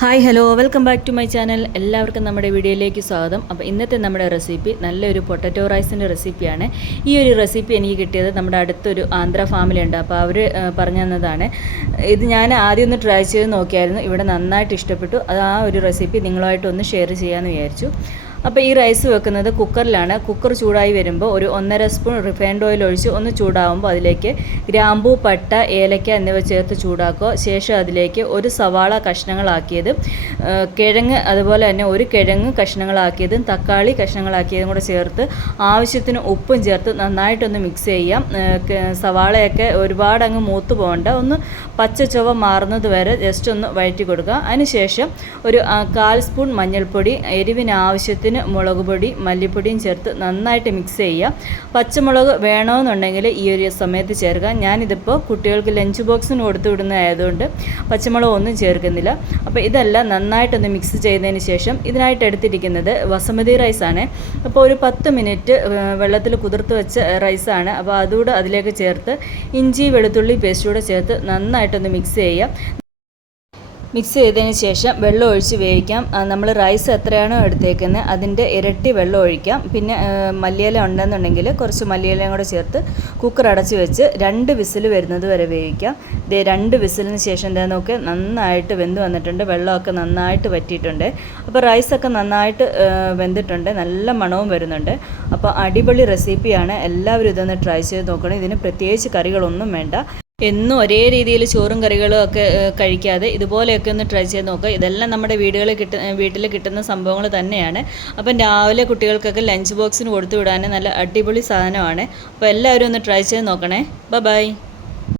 Hi hello. Welcome back to my channel. എല്ലാവർക്കും നമ്മുടെ വീഡിയോയിലേക്ക് സ്വാഗതം. അപ്പോൾ ഇന്നത്തെ നമ്മുടെ റെസിപ്പി നല്ലൊരു പൊട്ടറ്റോ റൈസിന്റെ റെസിപ്പിയാണ്. ഈ ഒരു റെസിപ്പി എനിക്ക് കിട്ടിയത് നമ്മുടെ അടുത്തൊരു ആന്ധ്ര ഫാമിലി ഉണ്ട് അപ്പോൾ അവർ പറഞ്ഞു തന്നതാണ്. ഇത് ഞാൻ ആദ്യം ഒന്ന് ട്രൈ ചെയ്ത് നോക്കിയായിരുന്നു. ഇവിടെ നന്നായിട്ട് ഇഷ്ടപ്പെട്ടു. അത് ആ ഒരു റെസിപ്പി നിങ്ങളുമായിട്ട് ഒന്ന് ഷെയർ ചെയ്യാമെന്ന് വിചാരിച്ചു. അപ്പോൾ ഈ റൈസ് വെക്കുന്നത് കുക്കറിലാണ് കുക്കർ ചൂടായി വരുമ്പോൾ ഒരു ഒന്നര സ്പൂൺ റിഫൈൻഡ് ഓയിൽ ഒഴിച്ച് ഒന്ന് ചൂടാവുമ്പോൾ അതിലേക്ക് ഗ്രാമ്പൂ പട്ട ഏലക്ക എന്നിവ ചേർത്ത് ചൂടാക്കുക. ശേഷം അതിലേക്ക് ഒരു സവാള കഷ്ണങ്ങളാക്കിയത് കിഴങ്ങ് അതുപോലെ തന്നെ ഒരു കിഴങ്ങ് കഷ്ണങ്ങളാക്കിയതും തക്കാളി കഷ്ണങ്ങളാക്കിയതും കൂടെ ചേർത്ത് ആവശ്യത്തിന് ഉപ്പും ചേർത്ത് നന്നായിട്ടൊന്ന് മിക്സ് ചെയ്യാം. സവാളയൊക്കെ ഒരുപാട് അങ്ങ് മൂത്ത് പോകണ്ട. ഒന്ന് പച്ച ചുവ മാറുന്നത് വരെ ജസ്റ്റ് ഒന്ന് വഴറ്റി കൊടുക്കുക. അതിനുശേഷം ഒരു കാൽ സ്പൂൺ മഞ്ഞൾപ്പൊടി എരിവിന് ആവശ്യത്തിന് മുളക് പൊടി മല്ലിപ്പൊടിയും ചേർത്ത് നന്നായിട്ട് മിക്സ് ചെയ്യുക. പച്ചമുളക് വേണമെന്നുണ്ടെങ്കിൽ ഈ ഒരു സമയത്ത് ചേർക്കുക. ഞാനിതിപ്പോൾ കുട്ടികൾക്ക് ലഞ്ച് ബോക്സിന് കൊടുത്തു വിടുന്നതായതുകൊണ്ട് പച്ചമുളക് ഒന്നും ചേർക്കുന്നില്ല. അപ്പോൾ ഇതെല്ലാം നന്നായിട്ടൊന്ന് മിക്സ് ചെയ്തതിന് ശേഷം ഇതിനായിട്ട് എടുത്തിരിക്കുന്നത് വസമതി റൈസാണ് അപ്പോൾ ഒരു പത്ത് മിനിറ്റ് വെള്ളത്തിൽ കുതിർത്ത് വെച്ച റൈസാണ് അപ്പോൾ അതുകൂടെ അതിലേക്ക് ചേർത്ത് ഇഞ്ചി വെളുത്തുള്ളി പേസ്റ്റ് കൂടെ ചേർത്ത് നന്നായിട്ടൊന്ന് മിക്സ് ചെയ്യുക. മിക്സ് ചെയ്തതിന് ശേഷം വെള്ളം ഒഴിച്ച് വേവിക്കാം നമ്മൾ റൈസ് എത്രയാണോ എടുത്തേക്കുന്നത് അതിന്റെ ഇരട്ടി വെള്ളം ഒഴിക്കാം. പിന്നെ മല്ലിയില ഉണ്ടെന്നുണ്ടെങ്കിൽ കുറച്ച് മല്ലിയിലയും കൂടെ ചേർത്ത് കുക്കർ അടച്ച് വെച്ച് രണ്ട് വിസിൽ വരുന്നത് വരെ വേവിക്കാം. ദേ രണ്ട് വിസിലിന് ശേഷം എന്താ നോക്കി നന്നായിട്ട് വെന്ത് വന്നിട്ടുണ്ട്. വെള്ളമൊക്കെ നന്നായിട്ട് വറ്റിയിട്ടുണ്ട്. അപ്പോൾ റൈസൊക്കെ നന്നായിട്ട് വെന്തിട്ടുണ്ട്. നല്ല മണവും വരുന്നുണ്ട്. അപ്പോൾ അടിപൊളി റെസിപ്പിയാണ്. എല്ലാവരും ഇതൊന്ന് ട്രൈ ചെയ്ത് നോക്കണം. ഇതിന് പ്രത്യേകിച്ച് കറികളൊന്നും വേണ്ട. എന്നും ഒരേ രീതിയിൽ ചോറും കറികളും ഒക്കെ കഴിക്കാതെ ഇതുപോലെയൊക്കെ ഒന്ന് ട്രൈ ചെയ്ത് നോക്കുക. ഇതെല്ലാം നമ്മുടെ വീടുകളിൽ കിട്ട വീട്ടിൽ കിട്ടുന്ന സംഭവങ്ങൾ തന്നെയാണ്. അപ്പം രാവിലെ കുട്ടികൾക്കൊക്കെ ലഞ്ച് ബോക്സിന് കൊടുത്തു വിടാൻ നല്ല അടിപൊളി സാധനമാണ്. അപ്പോൾ എല്ലാവരും ഒന്ന് ട്രൈ ചെയ്ത് നോക്കണേ. ബൈ